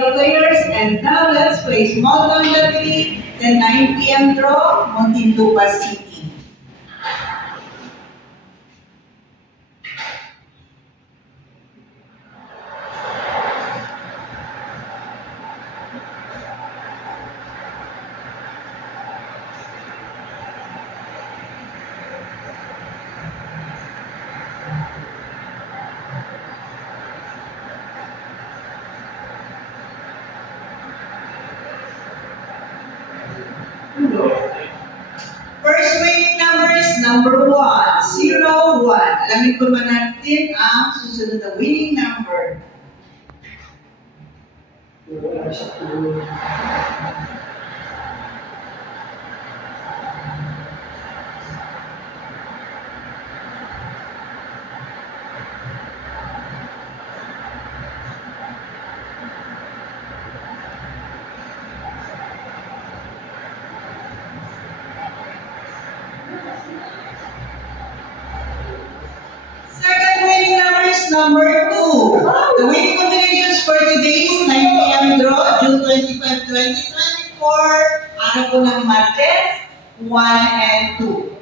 players, and now let's play small town lottery, the 9 p.m. draw, Muntinlupa City. First winning number is number 1, 0, 1. Alamin po ba natin ang susunod na winning number? Second winning number is number 2. The winning combinations for today's 9 p.m. draw, June 25, 2024, araw po ng Martes, 1 and 2.